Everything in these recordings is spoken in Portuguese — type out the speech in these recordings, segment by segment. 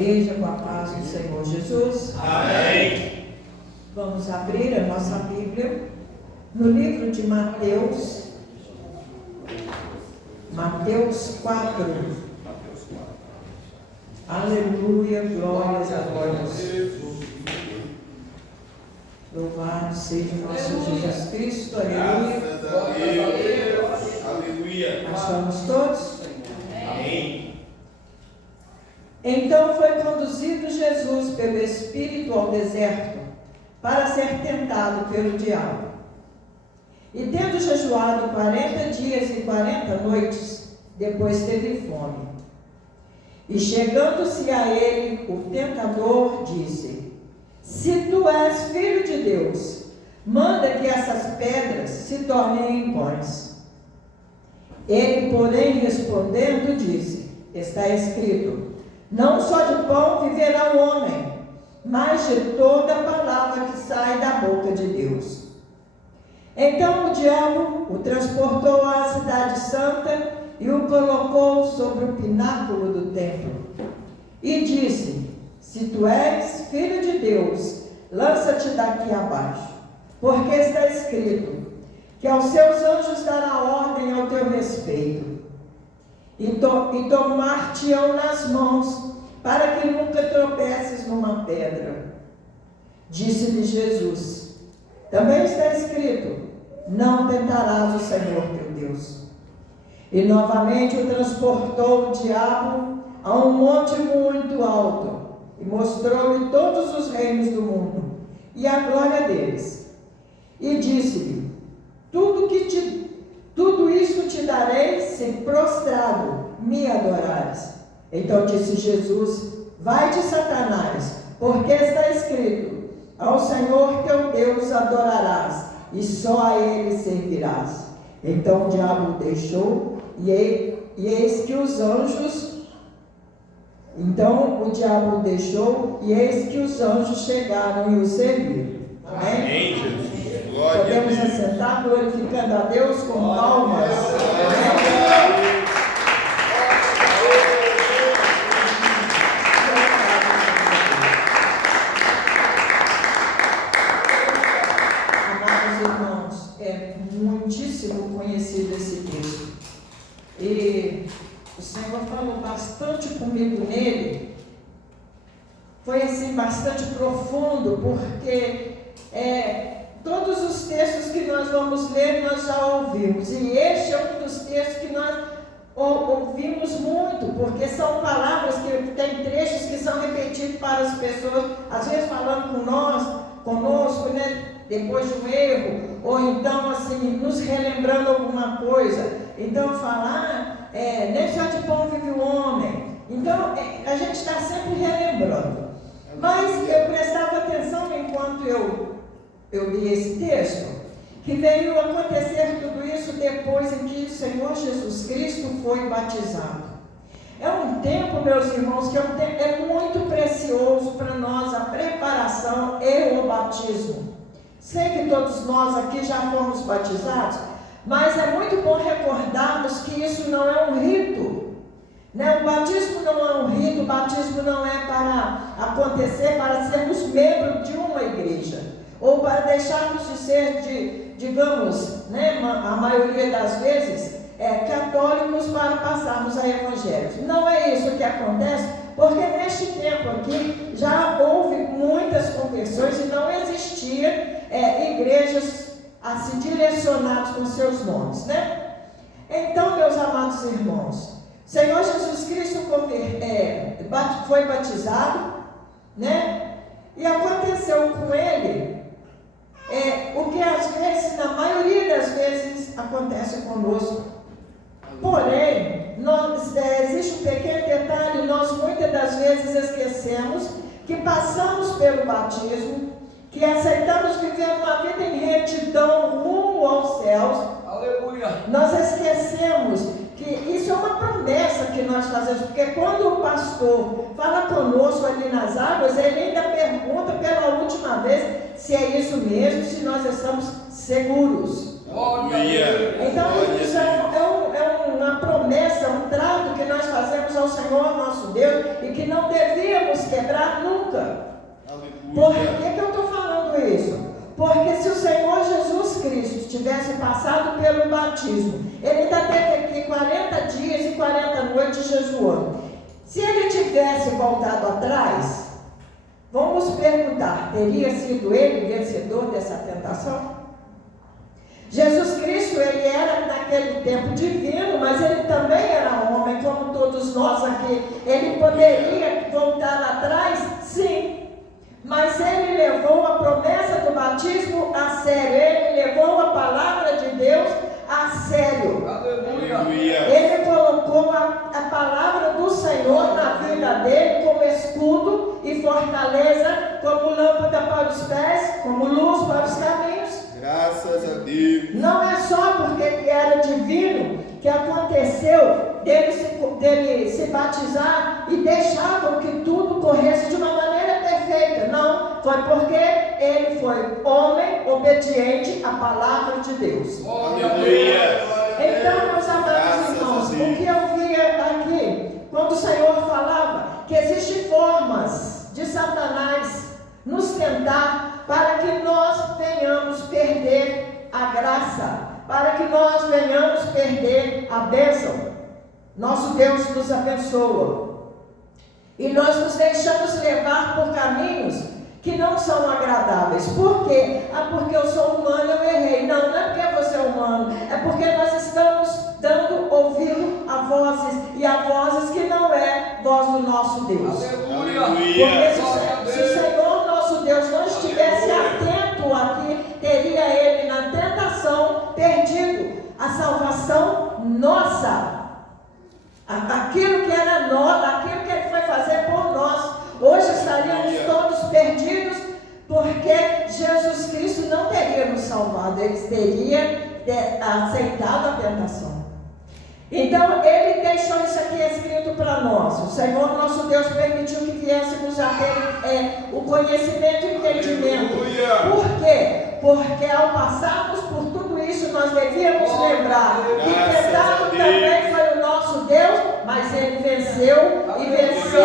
igreja com a paz do Senhor Jesus. Amém. Vamos abrir a nossa Bíblia no livro de Mateus. Mateus 4. Aleluia, glórias a Deus. Louvado seja o nosso Jesus Cristo. Aleluia. Aleluia. Achamos todos? Amém. Então foi conduzido Jesus pelo Espírito ao deserto para ser tentado pelo diabo. E tendo jejuado 40 dias e 40 noites, depois teve fome. E chegando-se a ele, o tentador disse: Se tu és filho de Deus, manda que essas pedras se tornem em pães. Ele, porém, respondendo, disse: Está escrito: Não só de pão viverá o homem, mas de toda a palavra que sai da boca de Deus. Então o diabo o transportou à cidade santa e o colocou sobre o pináculo do templo. E disse: Se tu és filho de Deus, lança-te daqui abaixo, porque está escrito que aos seus anjos dará ordem ao teu respeito, e tomar-te-ão nas mãos, para que nunca tropeces numa pedra. Disse-lhe Jesus: Também está escrito: Não tentarás o Senhor teu Deus. E novamente o transportou o diabo a um monte muito alto, e mostrou-lhe todos os reinos do mundo, e a glória deles. E disse-lhe: Tudo isso te darei, se prostrado me adorares. Então disse Jesus: Vai-te, Satanás, porque está escrito: Ao Senhor teu Deus adorarás, e só a ele servirás. Então o diabo o deixou, e eis que os anjos chegaram e o serviram. Amém? Amém, Jesus. Glória Podemos a Deus. assentar glorificando a Deus com palmas. Amados irmãos, é muitíssimo conhecido esse texto. E o Senhor falou bastante comigo nele. Foi assim bastante profundo, porque todos os textos que nós vamos ler, nós já ouvimos. E este é um dos textos que nós ouvimos muito, porque são palavras que tem trechos que são repetidos para as pessoas, às vezes falando conosco, né? Depois de um erro, ou então assim, nos relembrando alguma coisa. Então falar, nem só de pão vive o homem. Então a gente está sempre relembrando. Mas eu prestava atenção enquanto eu li esse texto, que veio acontecer tudo isso depois em que o Senhor Jesus Cristo foi batizado. É um tempo, meus irmãos, que é muito precioso para nós a preparação e o batismo. Sei que todos nós aqui já fomos batizados, mas é muito bom recordarmos que isso não é um rito. O batismo não é um rito, o batismo não é para acontecer, para sermos membros de uma igreja, ou para deixarmos de ser, digamos, a maioria das vezes, católicos para passarmos a evangélicos. Não é isso que acontece, porque neste tempo aqui já houve muitas conversões e não existia igrejas assim direcionadas com seus nomes, Então, meus amados irmãos, Senhor Jesus Cristo foi batizado, e aconteceu com ele o que às vezes, na maioria das vezes, acontece conosco. Porém, existe um pequeno detalhe: nós muitas das vezes esquecemos que passamos pelo batismo, que aceitamos viver uma vida em retidão rumo aos céus. Aleluia. Nós esquecemos que isso é uma promessa que nós fazemos, porque quando o pastor fala conosco ali nas águas, ele ainda pergunta pela última vez se é isso mesmo, se nós estamos seguros. Então isso é uma promessa, um trato que nós fazemos ao Senhor nosso Deus, e que não devíamos tivesse passado pelo batismo. Ele ainda teve aqui 40 dias e 40 noites jejuando. Se ele tivesse voltado atrás, vamos perguntar, teria sido ele vencedor dessa tentação? Jesus Cristo, ele era naquele tempo divino, mas ele também era homem, como todos nós aqui. Ele poderia voltar atrás? Sim. Mas ele levou a promessa do batismo a sério. Ele levou a palavra de Deus a sério. Aleluia. Ele colocou a palavra do Senhor na vida dele como escudo e fortaleza, como lâmpada para os pés, como luz para os caminhos. Graças a Deus. Não é só porque ele era divino que aconteceu dele se batizar e deixava que tudo corresse de uma maneira perfeita. Não, foi porque ele foi homem obediente à palavra de Deus. Aleluia. Então, meus amados irmãos, o que eu via aqui, quando o Senhor falava que existem formas de Satanás nos tentar para que nós venhamos perder a graça, para que nós venhamos perder a bênção. Nosso Deus nos abençoa. E nós nos deixamos levar por caminhos que não são agradáveis. Por quê? Porque eu sou humano, eu errei. Não é porque você é humano, é porque nós estamos dando ouvido a vozes, e a vozes que não é voz do nosso Deus. Aleluia. Porque se o Senhor nosso Deus não estivesse atento aqui, teria ele na tentação perdido a salvação nossa. Aquilo que era nós, aquilo que ele foi fazer por nós. Hoje estaríamos todos perdidos, porque Jesus Cristo não teria nos salvado, ele teria aceitado a tentação. Então, ele deixou isso aqui escrito para nós. O Senhor nosso Deus permitiu que viéssemos a ter o conhecimento e entendimento. Por quê? Porque ao passarmos por tudo isso, nós devíamos lembrar que tentado também foi o nosso Deus, mas ele venceu e venceu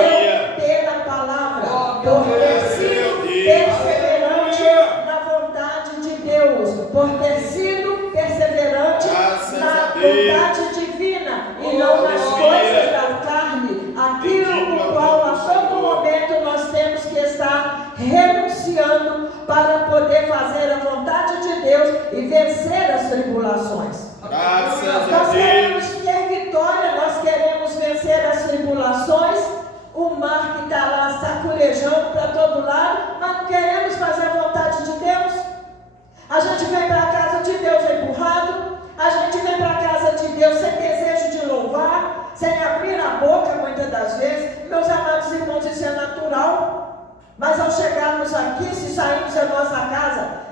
pela palavra, por ter sido perseverante na vontade de Deus, por ter sido perseverante na vontade divina e não nas coisas da carne, aquilo no qual a todo momento nós temos que estar renunciando para poder fazer a vontade de Deus e vencer as tribulações. Nós queremos ter vitória, nós queremos vencer as tribulações, o mar que está lá saculejando para todo lado, mas não queremos fazer a vontade de Deus. A gente vem para a casa de Deus empurrado, a gente vem para a casa de Deus sem desejo de louvar, sem abrir a boca muitas das vezes. Meus amados irmãos, isso é natural. Mas ao chegarmos aqui, se sairmos da nossa casa,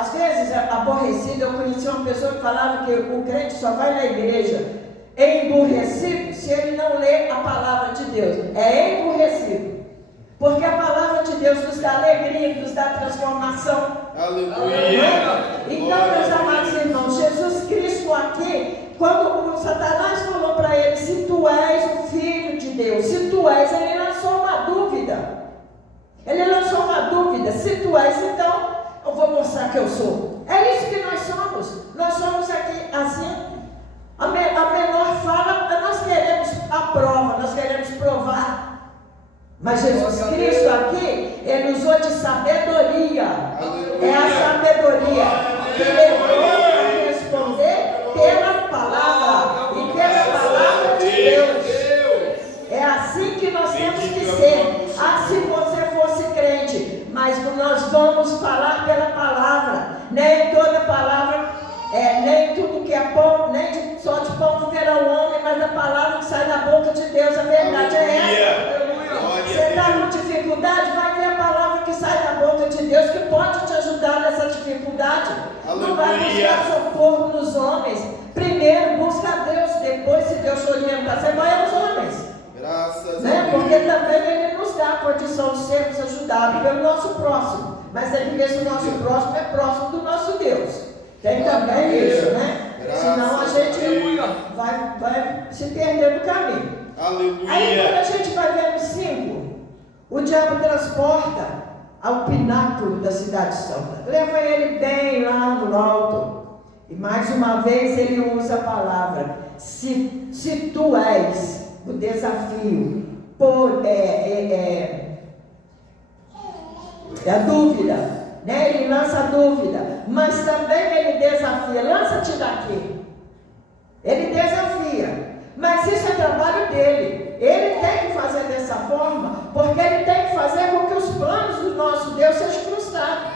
às vezes aborrecido, eu conheci uma pessoa que falava que o crente só vai na igreja emburrecido se ele não lê a palavra de Deus. É emburrecido. Porque a palavra de Deus nos dá alegria, nos dá transformação. Aleluia. Então, meus amados irmãos, Jesus Cristo aqui, quando o Satanás falou para ele, se tu és o Filho de Deus, se tu és, ele lançou uma dúvida. Ele lançou uma dúvida, se tu és, então eu vou mostrar que eu sou. É isso que nós somos. Nós somos aqui assim. A menor fala, nós queremos a prova, nós queremos provar. Mas Jesus Cristo aqui, ele usou de sabedoria. É a sabedoria que levou a responder pela palavra e pela palavra de Deus. É assim que nós temos que ser. Se você fosse crente, mas nós vamos falar pela palavra. Nem toda palavra, nem tudo que é pão, nem só de pão viverá o homem, mas a palavra que sai da boca de Deus, a verdade é essa. Você está com dificuldade, vai ver a palavra que sai da boca de Deus, que pode te ajudar nessa dificuldade. Não vai buscar socorro nos homens. Primeiro busca a Deus, depois, se Deus te orientar, você vai aos homens. Graças a Deus. Porque também ele nos dá a condição de sermos ajudados pelo nosso próximo. Mas ele vê se o nosso próximo é próximo do nosso Deus. Tem também isso, né? Senão a gente vai se perder no caminho. Aleluia. Aí quando a gente vai ver no 5, o diabo transporta ao pináculo da cidade santa. Leva ele bem lá no alto. E mais uma vez ele usa a palavra. Se tu és o desafio, a dúvida, né? Ele lança a dúvida, mas também ele desafia, lança-te daqui. Ele desafia, mas isso é trabalho dele. Ele tem que fazer dessa forma, porque ele tem que fazer com que os planos do nosso Deus sejam frustrados.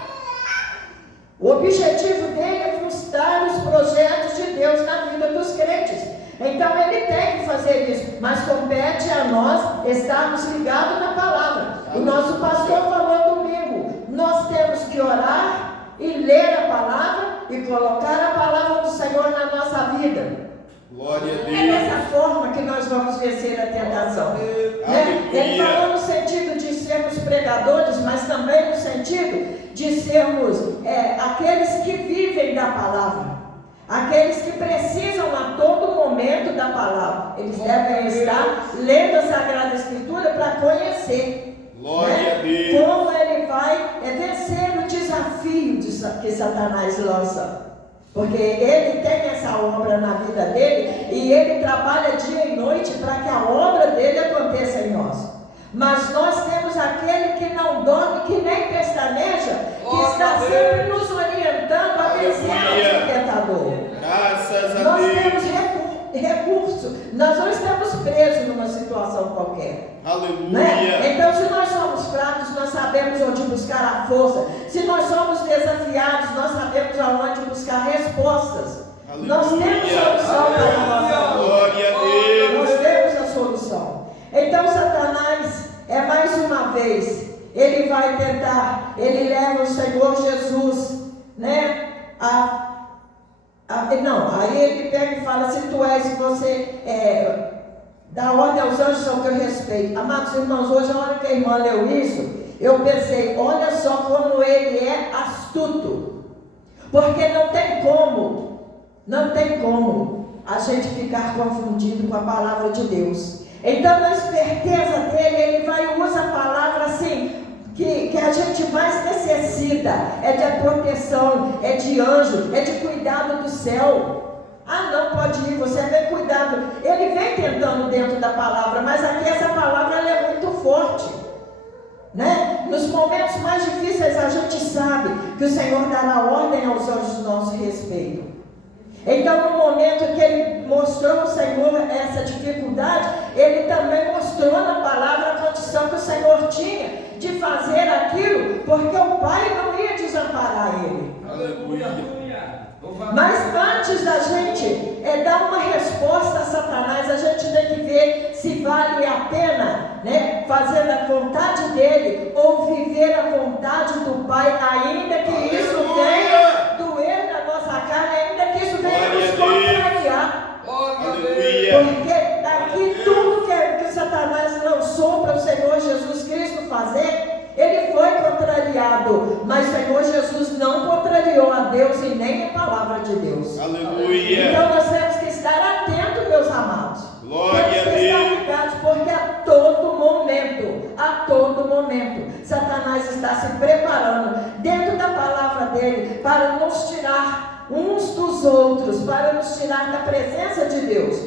O objetivo dele é frustrar os projetos de Deus na vida dos crentes. Então ele tem que fazer isso, mas compete a nós estarmos ligados na palavra. O nosso pastor falou domingo, nós temos que orar e ler a palavra e colocar a palavra do Senhor na nossa vida. Glória a Deus. É dessa forma que nós vamos vencer a tentação. Né? Ele falou no sentido de sermos pregadores, mas também no sentido de sermos aqueles que vivem da palavra. Aqueles que precisam a todo momento da palavra. Eles devem estar lendo a Sagrada Escritura para conhecer. Glória a Deus. Como ele vai vencer o desafio que Satanás lança. Porque ele tem essa obra na vida dele e ele trabalha dia e noite para que a obra dele aconteça em nós. Mas nós temos aquele que não dorme, que nem pestaneja, que está sempre nos orientando a vencer o tentador. Graças a Nós Deus. temos recurso, nós não estamos presos numa situação qualquer. Aleluia. Né? Então, se nós somos fracos, nós sabemos onde buscar a força. Se nós somos desafiados, nós sabemos aonde buscar respostas. Aleluia. Nós temos solução para a nossa vida. Glória a Deus. Nós temos a solução. Então, Satanás, mais uma vez, ele vai tentar, ele leva o Senhor Jesus, né? Aí ele pega e fala, se tu és, você dá ordem aos anjos ao teu respeito. Amados irmãos, hoje a hora que a irmã leu isso, eu pensei, olha só como ele é astuto. Porque não tem como a gente ficar confundido com a palavra de Deus. Então, na esperteza dele, ele vai e usa a palavra assim, que a gente mais necessita, é de proteção, é de anjo, é de cuidado do céu. Ah, não, pode ir, você é bem cuidado. Ele vem tentando dentro da palavra, mas aqui essa palavra ela é muito forte. Né? Nos momentos mais difíceis a gente sabe que o Senhor dará ordem aos anjos do nosso respeito. Então, no momento que ele mostrou ao Senhor essa dificuldade, ele também mostrou na palavra a condição que o Senhor tinha de fazer aquilo, porque o Pai não ia desamparar ele. Aleluia. Mas antes da gente dar uma resposta a Satanás, a gente tem que ver se vale a pena, né, fazer a vontade dele ou viver a vontade do Pai, ainda que isso venha doer na nossa carne, ainda que isso venha nos contrariar. Porque aqui tudo que Satanás lançou para o Senhor Jesus Cristo fazer, ele foi contrariado, mas o Senhor Jesus não contrariou a Deus e nem a palavra de Deus. Aleluia. Então nós temos que estar atentos, meus amados. Glória temos que estar ligados, porque a todo momento, Satanás está se preparando dentro da palavra dele para nos tirar uns dos outros, para nos tirar da presença de Deus.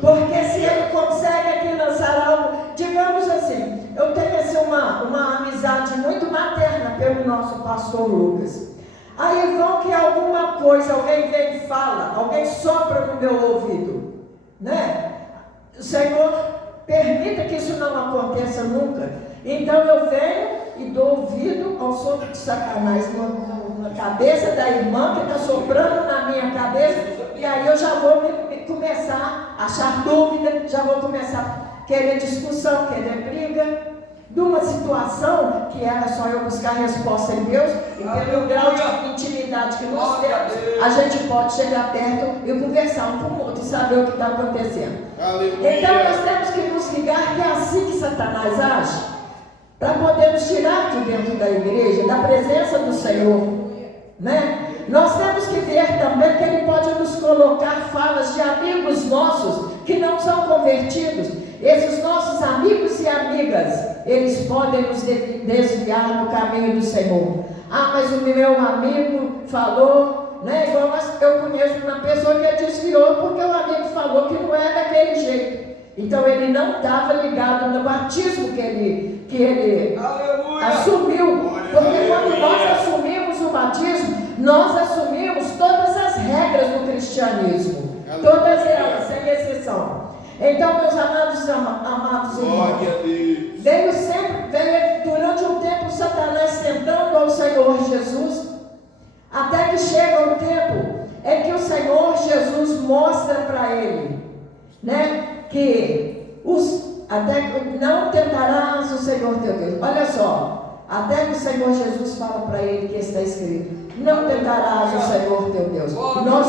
Porque se ele consegue aqui lançar algo, digamos assim, eu tenho assim uma amizade muito materna pelo nosso pastor Lucas. Aí vão que alguma coisa, alguém vem e fala, alguém sopra no meu ouvido, né? O Senhor permita que isso não aconteça nunca. Então eu venho e dou ouvido ao sopro de Satanás na cabeça da irmã que está soprando na minha cabeça. E aí eu já vou começar a achar dúvida, já vou começar a querer discussão, querer briga, de uma situação que era só eu buscar resposta em Deus, e pelo grau de intimidade que nós temos, a gente pode chegar perto e conversar um com o outro e saber o que está acontecendo. Aleluia. Então nós temos que nos ligar que é assim que Satanás age, para podermos tirar de dentro da igreja, da presença do Senhor, né? Nós temos que ver também que ele pode nos colocar falas de amigos nossos que não são convertidos. Esses nossos amigos e amigas, eles podem nos desviar no caminho do Senhor. Ah, mas o meu amigo falou né? Igual eu conheço uma pessoa que desviou porque o amigo falou que não é daquele jeito. Então ele não estava ligado no batismo que ele assumiu. Porque quando nós assumimos o batismo, nós assumimos todas as regras do cristianismo. Todas elas, sem exceção. Então, meus amados irmãos, veio durante um tempo Satanás tentando ao Senhor Jesus, até que chega um tempo em que o Senhor Jesus mostra para ele, né, que até não tentarás o Senhor teu Deus. Olha só, até que o Senhor Jesus fala para ele que está escrito: não tentarás o Senhor teu Deus. Nós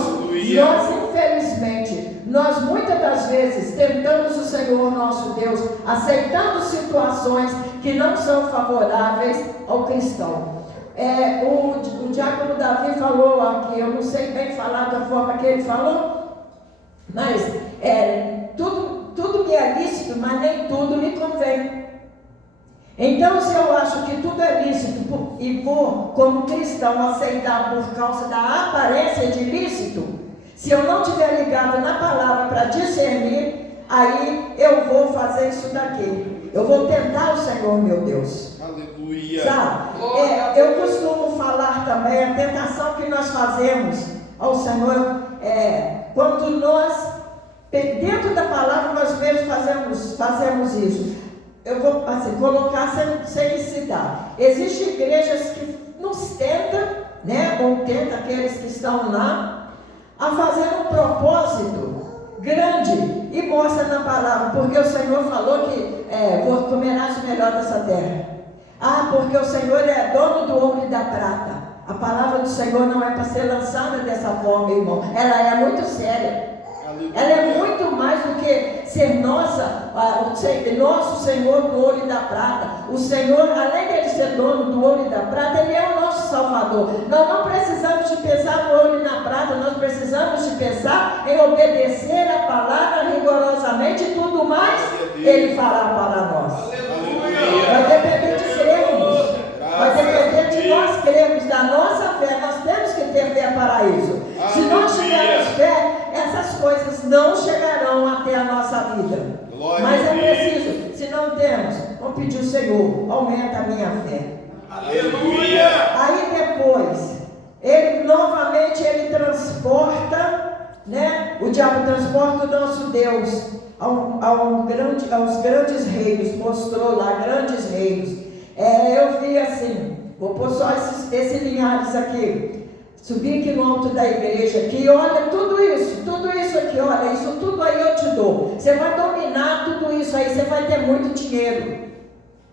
infelizmente, nós muitas das vezes tentamos o Senhor nosso Deus, aceitando situações que não são favoráveis ao cristão. O diácono Davi falou aqui, eu não sei bem falar da forma que ele falou, mas tudo me é lícito, mas nem tudo me convém. Então, se eu acho que tudo é lícito e vou, como cristão, aceitar por causa da aparência de lícito, se eu não estiver ligado na palavra para discernir, aí eu vou fazer isso daqui. Eu vou tentar o Senhor meu Deus. Aleluia. Sabe? Eu costumo falar também a tentação que nós fazemos ao Senhor, quando nós, dentro da palavra, nós mesmos fazemos isso. Eu vou colocar sem citar. Existem igrejas que nos tentam, né, ou tentam aqueles que estão lá, a fazer um propósito grande e mostra na palavra, porque o Senhor falou que comerás o melhor dessa terra. Porque o Senhor é dono do ouro e da prata. A palavra do Senhor não é para ser lançada dessa forma, irmão. Ela é muito séria. Ela é muito mais do que ser nosso Senhor do ouro e da prata. O Senhor, além de ele ser dono do ouro e da prata, ele é o nosso Salvador. Nós não precisamos de pensar no ouro e na prata, nós precisamos de pensar em obedecer a palavra rigorosamente, e tudo mais ele fará para nós. Vai depender de crermos, vai depender de nós crermos, da nossa fé. Nós temos que ter fé para isso. Se nós tivermos fé, essas coisas não chegarão até a nossa vida. Mas é preciso, se não temos, vamos pedir ao Senhor, aumenta a minha fé. Aleluia. Aí depois, ele novamente transporta, né? O diabo transporta o nosso Deus aos grandes reinos, mostrou lá grandes reinos. Eu vi assim, vou pôr só esses linhares aqui. Subi aqui no alto da igreja, que olha tudo isso aqui, olha, isso tudo aí eu te dou. Você vai dominar tudo isso aí, você vai ter muito dinheiro.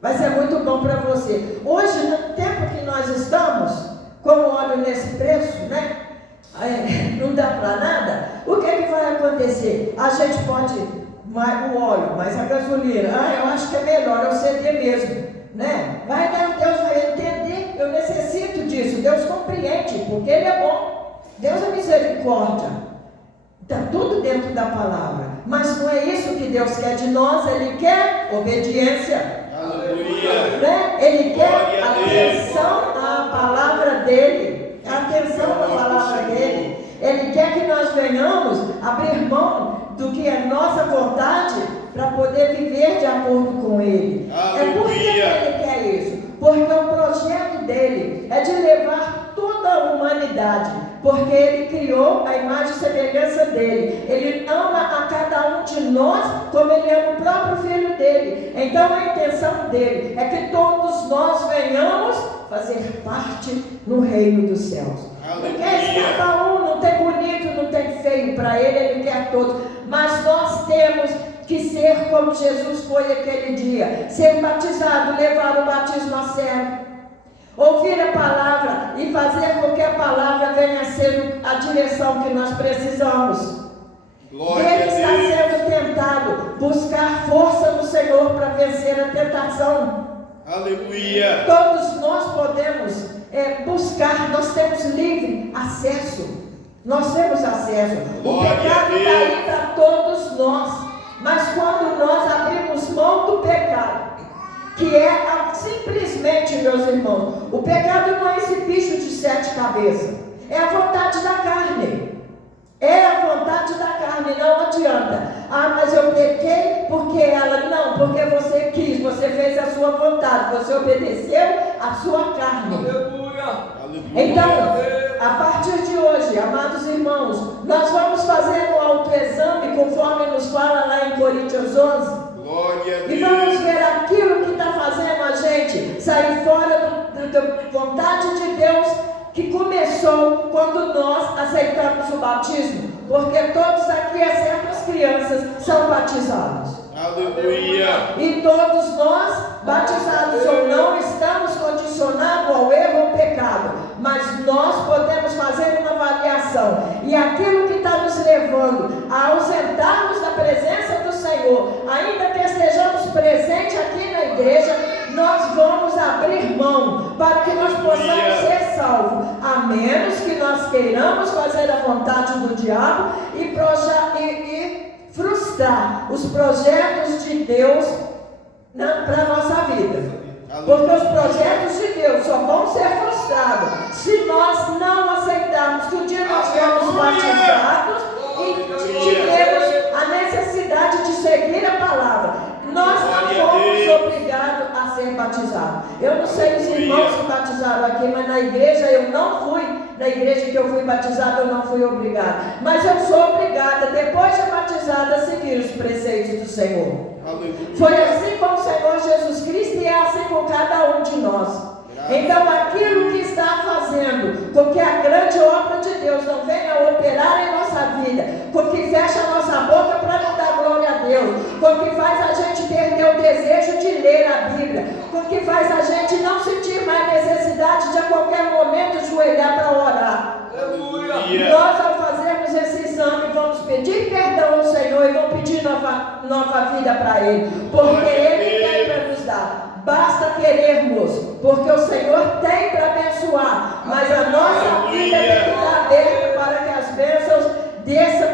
Vai ser muito bom para você. Hoje, no tempo que nós estamos, como óleo nesse preço, né? Não dá para nada. O que vai acontecer? A gente pode, o óleo, mas a gasolina, eu acho que é melhor eu ceder mesmo. Né? Deus vai entender, eu necessito disso. Deus compreende, porque Ele é bom. Deus é misericórdia. Está tudo dentro da palavra. Mas não é isso que Deus quer de nós. Ele quer obediência. Aleluia. Né? Ele quer atenção à palavra dele. Atenção à palavra dele. Ele quer que nós venhamos abrir mão do que é nossa vontade para poder viver de acordo com Ele. Por que Ele quer isso? Porque o projeto dele é de levar toda a humanidade, porque Ele criou a imagem e semelhança dele. Ele ama a cada um de nós como Ele ama o próprio Filho dele. Então a intenção dele é que todos nós venhamos fazer parte no reino dos céus. Porque cada um não tem bonito, não tem feio para Ele quer todos. Mas nós temos que ser como Jesus foi aquele dia, ser batizado, levar o batismo a sério, ouvir a palavra e fazer com que a palavra venha a ser a direção que nós precisamos. Ele está sendo tentado, buscar força no Senhor para vencer a tentação. Aleluia. Todos nós podemos buscar, nós temos livre acesso. Nós temos acesso. O pecado está aí para todos nós. Mas quando nós abrimos mão do pecado, que é simplesmente, meus irmãos, o pecado não é esse bicho de 7 cabeças. É a vontade da carne. É a vontade da carne, não adianta. Ah, mas eu pequei porque ela... Não, porque você quis, você fez a sua vontade, você obedeceu a sua carne. Aleluia. Então, a partir de hoje, amados irmãos, nós vamos fazer um autoexame, conforme nos fala lá em Coríntios 11. Glória a E vamos Deus. ver aquilo que está fazendo a gente sair fora da vontade de Deus, que começou quando nós aceitamos o batismo, porque todos aqui, exceto as crianças, são batizados. Aleluia. E todos nós, batizados ou não, estamos condicionados ao erro ou pecado, mas nós podemos fazer uma avaliação, e aquilo que está nos levando a ausentarmos da presença do Senhor, ainda que estejamos presentes aqui na igreja, nós vamos abrir mão para que nós possamos ser salvos, a menos que nós queiramos fazer a vontade do diabo e frustrar os projetos de Deus para a nossa vida. Porque os projetos de Deus só vão ser frustrados se nós não aceitarmos que um dia nós fomos batizados e tivemos a necessidade de seguir a palavra. Nós não fomos obrigados a ser batizados. Eu não sei os irmãos que batizaram aqui, mas na igreja eu não fui. Na igreja que eu fui batizada, eu não fui obrigada. Mas eu sou obrigada, depois de batizada, a seguir os preceitos do Senhor. Foi assim com o Senhor Jesus Cristo e é assim com cada um de nós. Então, aquilo que está fazendo com que a grande obra de Deus não venha a operar em nossa vida, com que fecha a nossa boca para não dar glória a Deus, com que faz a gente perder o desejo de ler a Bíblia, com que faz a gente não sentir mais necessidade de a qualquer momento ajoelhar para orar. Nós, ao fazermos esse exame, vamos pedir perdão ao Senhor e vamos pedir nova vida para Ele, porque Ele tem para nos dar. Basta querermos, porque o Senhor tem para abençoar, mas a nossa vida tem que estar aberta para que as bênçãos desçam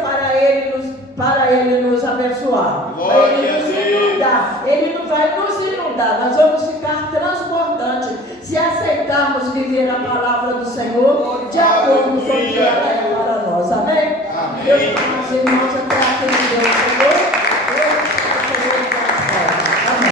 para Ele nos abençoar, para Ele nos inundar. Ele não vai nos inundar, nós vamos ficar transbordantes se aceitarmos viver a palavra do Senhor de acordo com o que ela é para nós. Amém? Deus, irmãos,